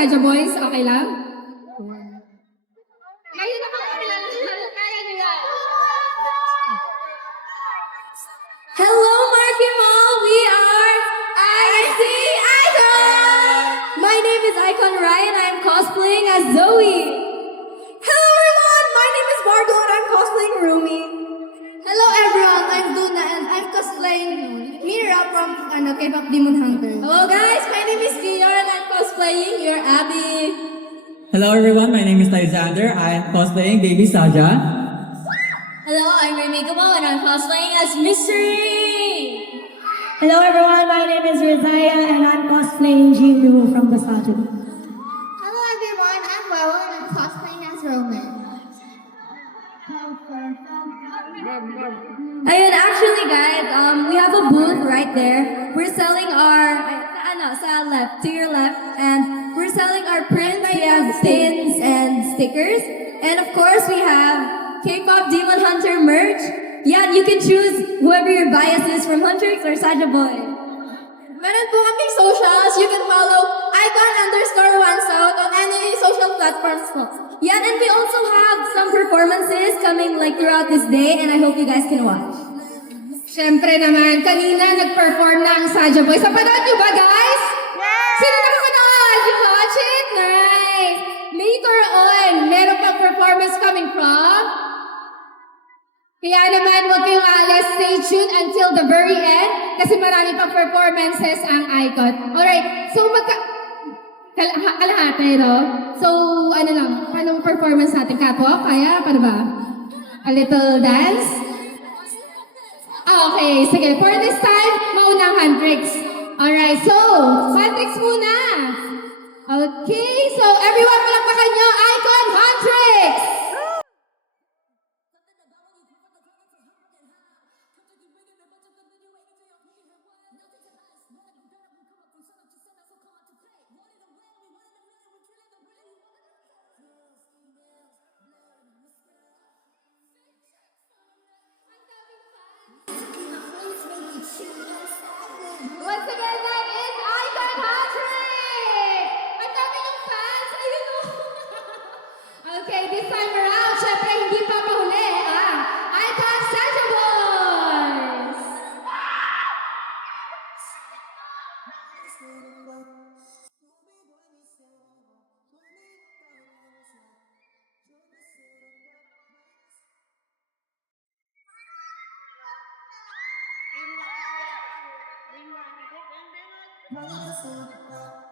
Saja Boys, okay lang? Kayo na kaya nila. Hello, Marky Mall! We are IC Icon! My name is Icon Ryan. I'm cosplaying as Zoe. Hello, everyone! My name is Margot and I'm cosplaying Rumi. Hello, everyone! I'm Duna and I'm cosplaying Mira from K-pop Demon Hunter. Hello, guys! My name is Gior and I'm cosplaying your Abby. Hello everyone, my name is Lysander. I am cosplaying Baby Saja. Hello, I'm Remy Gabo and I'm cosplaying as Mystery. Hello everyone, my name is Rizaya and I'm cosplaying Jinru from Basaju. Hello everyone, I'm Wawa and I'm cosplaying as Roman. Ayun, actually guys, we have a booth right there. We're selling our, sa left, to your left, and we're selling our prints. We have pins and stickers. And of course, we have K-pop Demon Hunter merch. Yeah, you can choose whoever your bias is from Huntrix or Saja Boy. Meron po kaming socials. You can follow icon_1sound on any social platforms po. Yeah, and we also have some performances coming like throughout this day, and I hope you guys can watch. Siyempre naman, kanina nag-perform na ang Saja Boy. Napanood nyo ba, guys? Sino nakapanood? You watch it? Nice! Later on, meron pang performance coming from... Kaya naman, huwag kayong alas. Stay tuned until the very end kasi marami pang performances ang Icon. Alright, so kalahati, no? So, ano lang, anong performance natin? Catwalk? Kaya? Paano ba? A little dance? Okay, sige. For this time, maunang Huntrix. Alright, so, Huntrix muna. Okay, so everyone palakpakan nyo, Icon Huntrix! Once again, that is Icon Huntrix! Ang dami yung fans! Ayun o! Okay, this time around, syempre hindi pa mahuli ang Icon Saja Boys! Rewind it and then